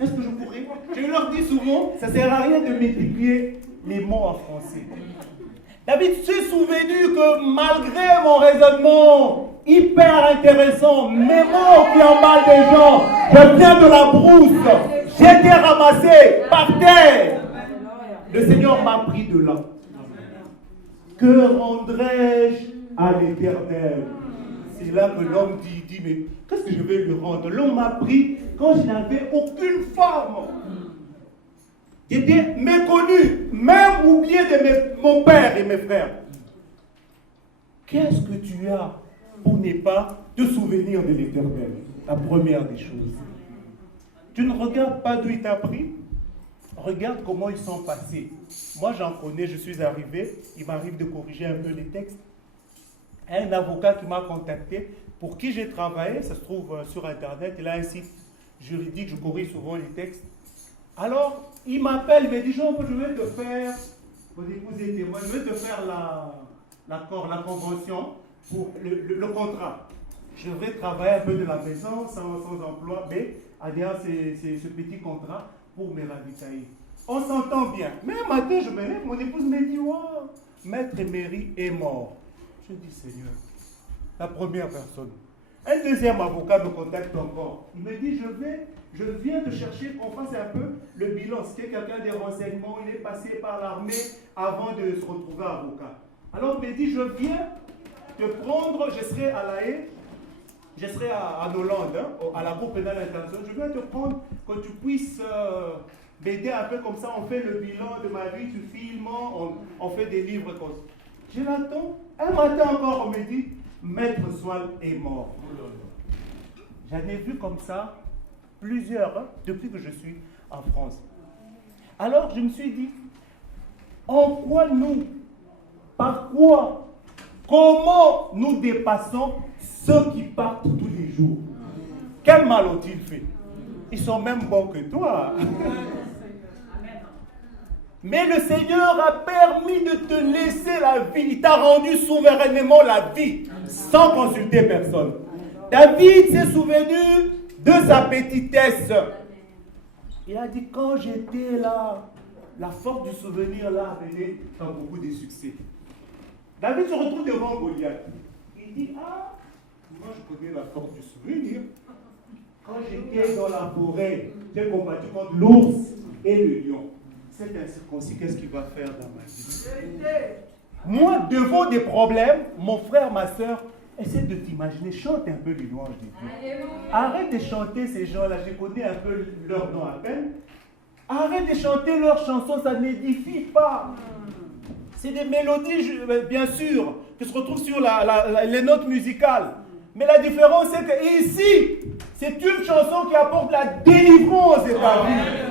Est-ce que je pourrais? Je leur dis souvent, ça ne sert à rien de multiplier les mots en français. David s'est souvenu que malgré mon raisonnement hyper intéressant, mes mots qui emballent des gens, je viens de la brousse, j'ai été ramassé par terre. Le Seigneur m'a pris de là. Que rendrai-je à l'Éternel? C'est là que l'homme dit, mais qu'est-ce que je vais lui rendre? L'homme m'a pris quand je n'avais aucune forme. J'étais méconnu, même oublié de mon père et mes frères. Qu'est-ce que tu as pour ne pas te souvenir de l'Éternel? La première des choses. Tu ne regardes pas d'où il t'a pris. Regarde comment ils sont passés. Moi, j'en connais, je suis arrivé. Il m'arrive de corriger un peu les textes. Un avocat qui m'a contacté, pour qui j'ai travaillé, ça se trouve sur Internet, il a un site juridique, je corrige souvent les textes. Alors, il m'appelle, il me dit, Jean, je vais te faire, vos époux et témoins, je vais te faire l'accord, la convention pour le contrat. Je vais travailler un peu de la maison, sans emploi, mais derrière ce petit contrat pour me ravitailler. On s'entend bien. Mais un matin, je me lève, mon épouse me dit, wow, Maître Emery est mort. Je dis, Seigneur, la première personne. Un deuxième avocat me contacte encore. Il me dit, je viens te chercher qu'on fasse un peu le bilan. C'était quelqu'un des renseignements, il est passé par l'armée avant de se retrouver avocat. Alors il me dit, je viens te prendre, je serai à La Haye, je serai à Hollande, à la Cour pénale internationale. Je viens te prendre, que tu puisses m'aider un peu comme ça. On fait le bilan de ma vie, tu filmes, on fait des livres comme ça. Je l'attends. Un matin encore, on me dit, Maître Swal est mort. J'en ai vu comme ça plusieurs, depuis que je suis en France. Alors je me suis dit, en quoi nous, par quoi, comment nous dépassons ceux qui partent tous les jours? Quel mal ont-ils fait? Ils sont même bons que toi. Mais le Seigneur a permis de te laisser la vie. Il t'a rendu souverainement la vie, sans consulter personne. David s'est souvenu de sa petitesse. Il a dit, quand j'étais là, la force du souvenir là venait dans beaucoup de succès. David se retrouve devant Goliath. Il dit, ah, moi je connais la force du souvenir. Quand j'étais dans la forêt, j'ai combattu contre l'ours et le lion. C'est incirconcis, qu'est-ce qu'il va faire dans ma vie? Moi, devant des problèmes, mon frère, ma soeur, essaie de t'imaginer, chante un peu les louanges de Dieu. Arrête de chanter ces gens-là, je connais un peu leur nom à peine. Arrête de chanter leurs chansons, ça n'édifie pas. C'est des mélodies, bien sûr, qui se retrouvent sur les notes musicales. Mais la différence, c'est que ici, c'est une chanson qui apporte la délivrance de ta vie.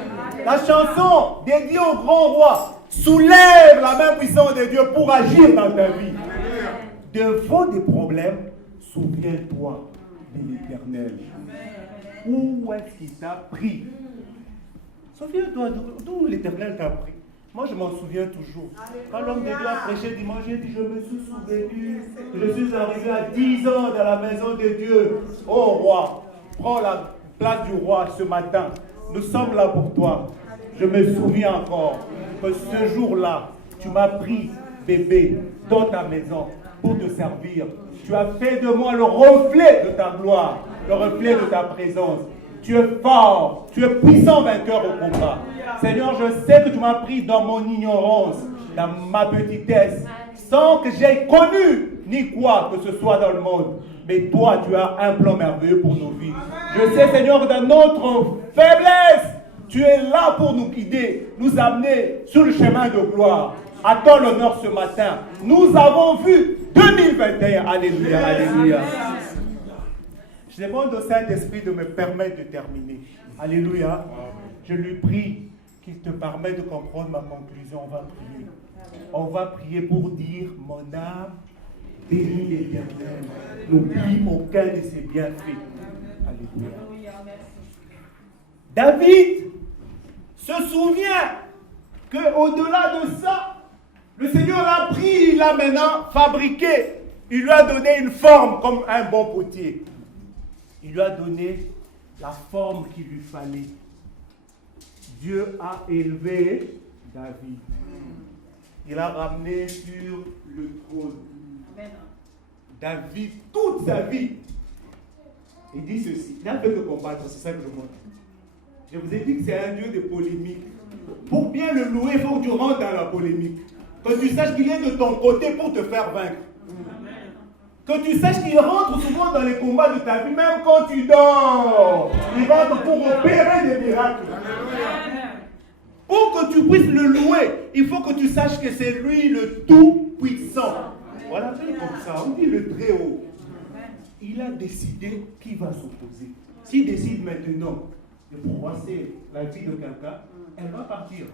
La chanson dédiée au grand roi soulève la main puissante de Dieu pour agir dans ta vie. Devant des problèmes, souviens-toi de l'Éternel. Où est-ce qu'il t'a pris? Souviens-toi d'où l'Éternel t'a pris. Moi, je m'en souviens toujours. Quand l'homme de Dieu a prêché dimanche, j'ai dit, je me suis souvenu que je suis arrivé à 10 ans dans la maison de Dieu. Oh roi, prends la place du roi ce matin. Nous sommes là pour toi. Je me souviens encore que ce jour-là, tu m'as pris, bébé, dans ta maison pour te servir. Tu as fait de moi le reflet de ta gloire, le reflet de ta présence. Tu es fort, tu es puissant vainqueur au combat. Seigneur, je sais que tu m'as pris dans mon ignorance, dans ma petitesse, sans que j'aie connu ni quoi que ce soit dans le monde. Mais toi, tu as un plan merveilleux pour nos vies. Je sais, Seigneur, que dans notre faiblesse, tu es là pour nous guider, nous amener sur le chemin de gloire. À ton honneur ce matin, nous avons vu 2021. Alléluia, alléluia. Je demande au Saint-Esprit de me permettre de terminer. Alléluia. Je lui prie qu'il te permette de comprendre ma conclusion. On va prier. On va prier pour dire, mon âme, bénis l'Éternel. N'oublie aucun de ses bienfaits. Alléluia. David se souvient qu'au-delà de ça, le Seigneur l'a pris, il l'a maintenant fabriqué. Il lui a donné une forme comme un bon potier. Il lui a donné la forme qu'il lui fallait. Dieu a élevé David. Il l'a ramené sur le trône. David, toute sa vie, il dit ceci. Il n'a fait que combattre, c'est ça que je montre. Je vous ai dit que c'est un Dieu de polémique. Pour bien le louer, il faut que tu rentres dans la polémique. Que tu saches qu'il est de ton côté pour te faire vaincre. Que tu saches qu'il rentre souvent dans les combats de ta vie, même quand tu dors. Il rentre pour opérer des miracles. Pour que tu puisses le louer, il faut que tu saches que c'est lui le Tout-Puissant. Voilà, comme ça, on dit le Très-Haut. Il a décidé qui va s'opposer. S'il décide maintenant de froisser la vie de quelqu'un, elle va partir.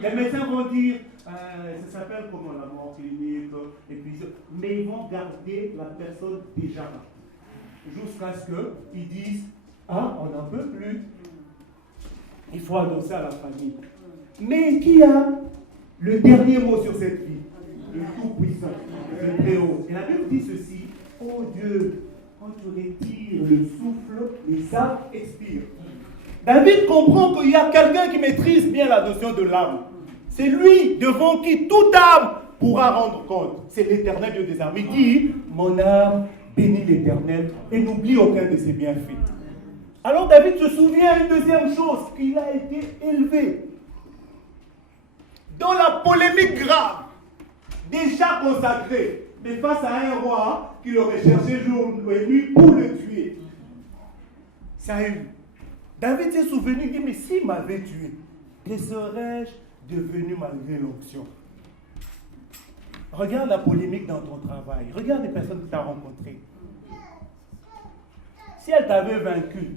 Les médecins vont dire, ça s'appelle comment la mort clinique, et puis, mais ils vont garder la personne déjà là. Jusqu'à ce qu'ils disent, ah, on n'en peut plus. Il faut annoncer à la famille. Mais qui a le dernier mot sur cette vie? Le Tout-Puissant, le Très-Haut. Et la Bible dit ceci, oh Dieu, quand tu retires le souffle, les âmes expirent. David comprend qu'il y a quelqu'un qui maîtrise bien la notion de l'âme. C'est lui devant qui toute âme pourra rendre compte. C'est l'Éternel Dieu des armées. Il dit, mon âme bénit l'Éternel et n'oublie aucun de ses bienfaits. Alors David se souvient une deuxième chose, qu'il a été élevé dans la polémique grave, déjà consacré, mais face à un roi qui l'aurait cherché jour et nuit pour le tuer. Saül. David s'est souvenu, il dit, mais s'il m'avait tué, que serais-je devenu malgré l'onction? Regarde la polémique dans ton travail. Regarde les personnes que tu as rencontrées. Si elle t'avait vaincu,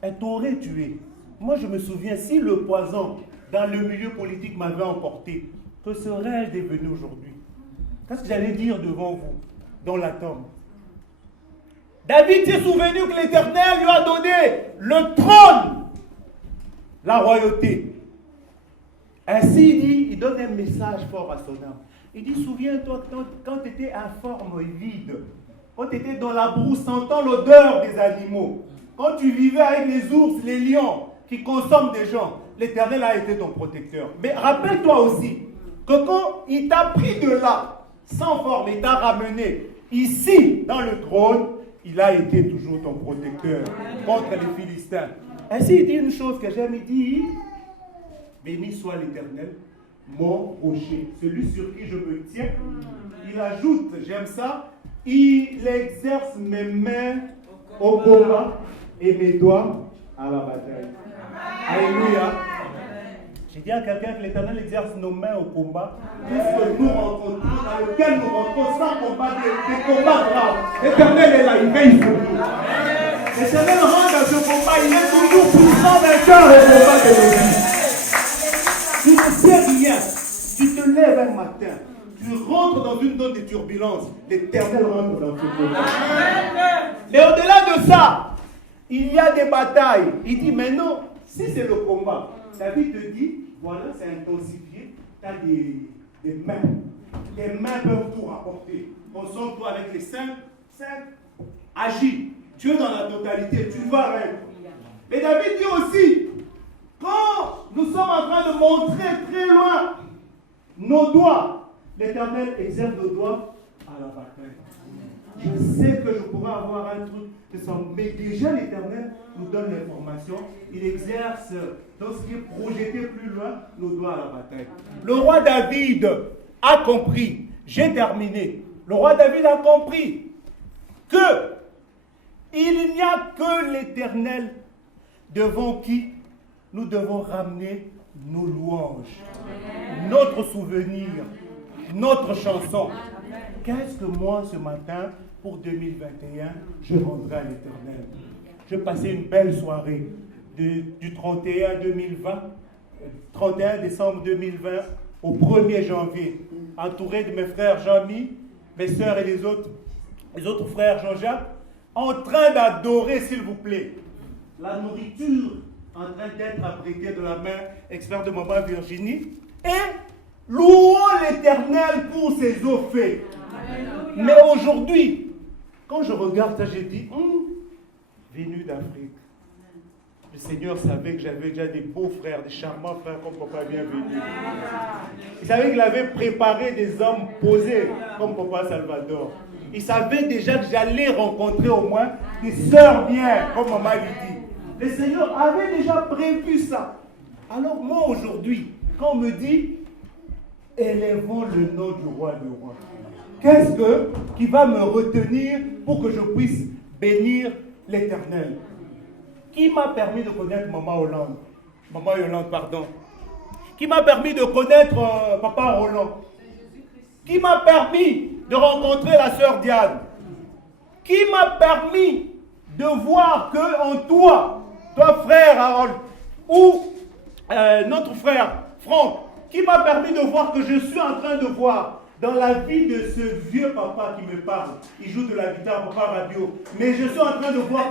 elle t'aurait tué. Moi, je me souviens, si le poison dans le milieu politique m'avait emporté, que serais-je devenu aujourd'hui? Qu'est-ce que j'allais dire devant vous, dans la tombe? David s'est souvenu que l'Éternel lui a donné le trône, la royauté. Ainsi, il dit, il donne un message fort à son âme. Il dit, souviens-toi quand tu étais informe et vide, quand tu étais dans la brousse, sentant l'odeur des animaux, quand tu vivais avec les ours, les lions, qui consomment des gens, l'Éternel a été ton protecteur. Mais rappelle-toi aussi que quand il t'a pris de là, sans forme, il t'a ramené ici, dans le trône, il a été toujours ton protecteur contre les Philistins. Ainsi, il dit une chose que j'aime, il dit, béni soit l'Éternel, mon rocher, celui sur qui je me tiens. Il ajoute, j'aime ça, il exerce mes mains au combat et mes doigts à la bataille. Alléluia. J'ai dit à quelqu'un que l'Éternel exerce nos mains au combat, puisque nous rencontrons, dans lequel nous rencontrons sans combat, des combats graves. L'Éternel est là, il veille sur nous. L'Éternel rentre dans ce combat, il est toujours puissant vainqueur au combat de nos vies. Tu ne sais rien, tu te lèves un matin, tu rentres dans une zone de turbulence, l'Éternel rentre dans ce combat. Et au-delà de ça, il y a des batailles. Il dit, mais non, si c'est le combat, David te dit, voilà, c'est intensifié, tu as des mains. Les mains peuvent tout rapporter. Concentre-toi avec les cinq, agis. Tu es dans la totalité, tu vas vaincre. Mais David dit aussi, quand nous sommes en train de montrer très loin nos doigts, l'Éternel exerce nos doigts à la bataille. Je sais que je pourrais avoir un truc de ça, mais déjà l'Éternel nous donne l'information. Il exerce dans ce qui est projeté plus loin nos doigts à la bataille. Le roi David a compris, j'ai terminé. Le roi David a compris que il n'y a que l'Éternel devant qui nous devons ramener nos louanges, notre souvenir, notre chanson. Qu'est-ce que moi ce matin, pour 2021, je rendrai à l'Éternel? Je passais une belle soirée du 31 décembre 2020 au 1er janvier, entouré de mes frères Jean-Mi, mes soeurs et les autres frères Jean-Jacques, en train d'adorer, s'il vous plaît, la nourriture en train d'être apprêtée de la main expert de maman Virginie, et louons l'Éternel pour ses eaux faits. Mais aujourd'hui, quand je regarde ça, j'ai dit, venu d'Afrique, Le Seigneur savait que j'avais déjà des beaux frères, des charmants frères comme Papa Bienvenu. Il savait qu'il avait préparé des hommes posés comme Papa Salvador. Il savait déjà que j'allais rencontrer au moins des sœurs bien comme Maman Lydie. Le Seigneur avait déjà prévu ça. Alors moi aujourd'hui, quand on me dit élevons le nom du roi de roi, qu'est-ce qui va me retenir pour que je puisse bénir l'Éternel? Qui m'a permis de connaître Maman Hollande? Maman Yolande, pardon. Qui m'a permis de connaître Papa Roland? Qui m'a permis de rencontrer la sœur Diane? Qui m'a permis de voir que en toi frère Harold, ou notre frère Franck, qui m'a permis de voir que je suis en train de voir dans la vie de ce vieux papa qui me parle. Il joue de la guitare, Papa Radio. Mais je suis en train de voir...